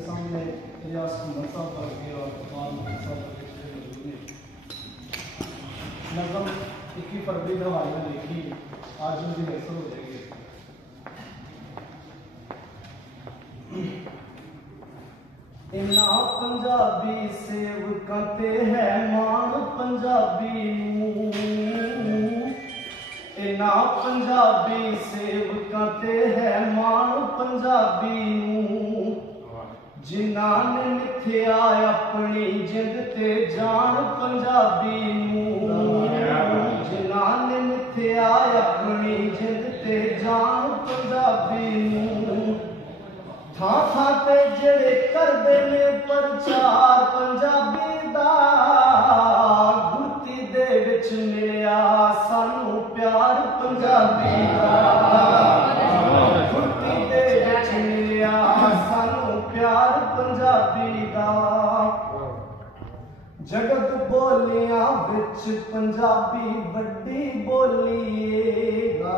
मेरे सामने इलियास अहमद साहब वर्गे और इकबाल साहब वर्गे नज़म 21 फरवरी के हवाले में लिखी, आज उनकी रिहर्सल हो जाएगी। इन्ना पंजाबी सेवकां ते है मान पंजाबी नूं, इन्ना पंजाबी सेवकां ते है मान पंजाबी नूं, जिन्हां ने मिथ्या अपनी जिंद ते जान पंजाबी नूं, जिन्हां ने मिथ्या अपनी जिंद ते जान पंजाबी नूं, थां थां ते जेड़े करदे ने प्रचार पंजाबी दा, गुरती दे विच मिलिया सानू प्यार पंजाबी दा, गुरती दे विच मिलिया सानू प्यार पंजाबी दा। जगत बोलियां विच पंजाबी वड्डी बोली है,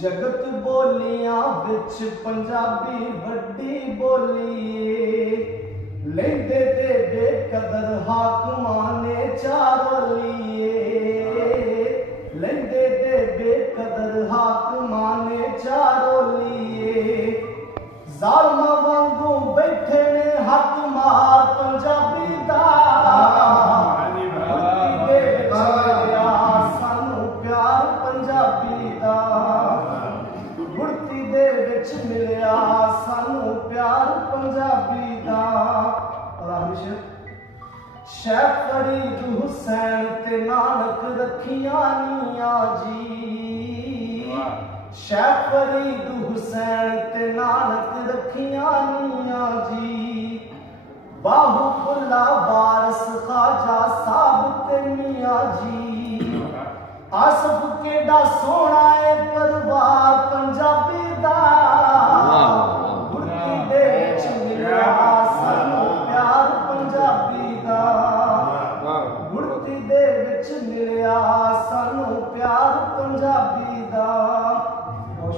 जगत बोलियां विच पंजाबी वड्डी बोली है, लेंदे ते बेकदर हाकमां ने चारोली है, लेंदे ते बेकदर हाकमां ने चारोली है, ज़ालमा वांगू बैठे ने हक मार पंजाबी दा, सानू प्यार पंजाबी दा, गुरती दे विच मिलिया सानू प्यार पंजाबी दा। और आखिरी शेर, शेख फरीद हुसैन ते नानक रखियां नियां जी, शेख फरीद हुसैन ते नानक रखियां नियां जी, बाहुबुल्ला वारस ख्वाजा साहब ते मियां जी, आसफ केड़ा सोना है परिवार पंजाबी दा, गुरती दे विच मिलिया सानू प्यार पंजाबी दा, गुरती दे विच मिलिया सानू प्यार पंजाबी दा। बहुत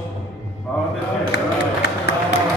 शुक्रिया।